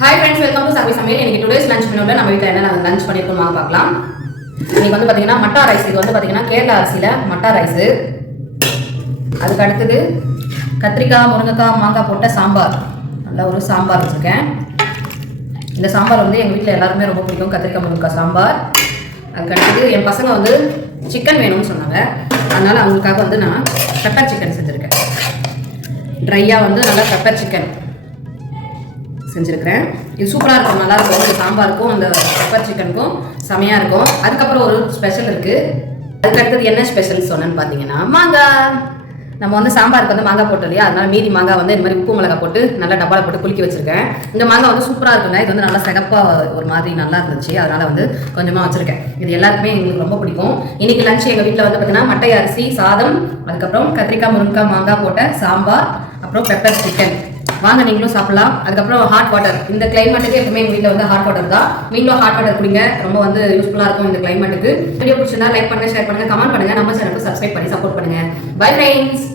Hi friends, welcome to சர்வி சமையல். இன்னைக்கு today's lunch மெனுவில் நம்ம வீட்டில் என்ன லஞ்ச் பண்ணியிருக்கோம் வாங்க பார்க்கலாம். இன்னைக்கு வந்து பார்த்தீங்கன்னா மட்டா ரைஸ். இது வந்து பார்த்தீங்கன்னா கேரளா அரிசியில் மட்டா ரைஸு. அதுக்கு அடுத்தது கத்திரிக்காய், முருங்கைக்காய், மாங்காய் போட்ட சாம்பார். நல்ல ஒரு சாம்பார் வச்சுருக்கேன். இந்த சாம்பார் வந்து எங்கள் வீட்டில் எல்லாருமே ரொம்ப பிடிக்கும், கத்திரிக்காய் முருங்கைக்காய் சாம்பார். அதுக்கு அடுத்தது என் பசங்க வந்து சிக்கன் வேணும்னு சொன்னாங்க. அதனால் அவங்களுக்காக வந்து நான் பெப்பர் சிக்கன் செஞ்சுருக்கேன். ட்ரையாக வந்து நல்லா பெப்பர் சிக்கன் செஞ்சுருக்கிறேன். இது சூப்பராக இருக்கும், நல்லாயிருக்கும். இந்த சாம்பாருக்கும் அந்த பெப்பர் சிக்கனுக்கும் செமையாக இருக்கும். அதுக்கப்புறம் ஒரு ஸ்பெஷல் இருக்குது. அதுக்கடுத்தது என்ன ஸ்பெஷல் சொன்னேன்னு பார்த்தீங்கன்னா மாங்காய். நம்ம வந்து சாம்பாருக்கு வந்து மாங்காய் போட்டோம் இல்லையா, அதனால மீதி மாங்காய் வந்து இந்த மாதிரி உப்பு மிளகாய் போட்டு நல்லா டப்பாவில் போட்டு குலுக்கி வச்சுருக்கேன். இந்த மாங்காய் வந்து சூப்பராக இருக்குங்க. இது வந்து நல்லா சிகப்பாக ஒரு மாதிரி நல்லா இருந்துச்சு, அதனால் வந்து கொஞ்சமாக வச்சுருக்கேன். இது எல்லாருக்குமே எங்களுக்கு ரொம்ப பிடிக்கும். இன்றைக்கி லஞ்ச் எங்கள் வீட்டில் வந்து பார்த்தீங்கன்னா மட்டை அரிசி சாதம், அதுக்கப்புறம் கத்திரிக்காய் முருங்கைக்காய் மாங்காய் போட்ட சாம்பார், அப்புறம் பெப்பர் சிக்கன். வாங்க நீங்களும் சாப்பிடலாம். அதுக்கப்புறம் ஹாட் வாட்டர். இந்த கிளைமேட்டுக்கு எப்பவுமே எங்கள் வீட்டில் வந்து ஹாட் வாட்டர் தான். நீங்களும் ஹாட் வாட்டர் குடிங்க, ரொம்ப வந்து யூஸ்ஃபுல்லாக இருக்கும் இந்த கிளைமேட்டுக்கு. வீடியோ பிடிச்சிருந்தா லைக் பண்ணுங்க, ஷேர் பண்ணுங்க, கமெண்ட் பண்ணுங்க. நம்ம சேனலுக்கு சப்ஸ்கிரைப் பண்ணி சப்போர்ட் பண்ணுங்க. Bye friends.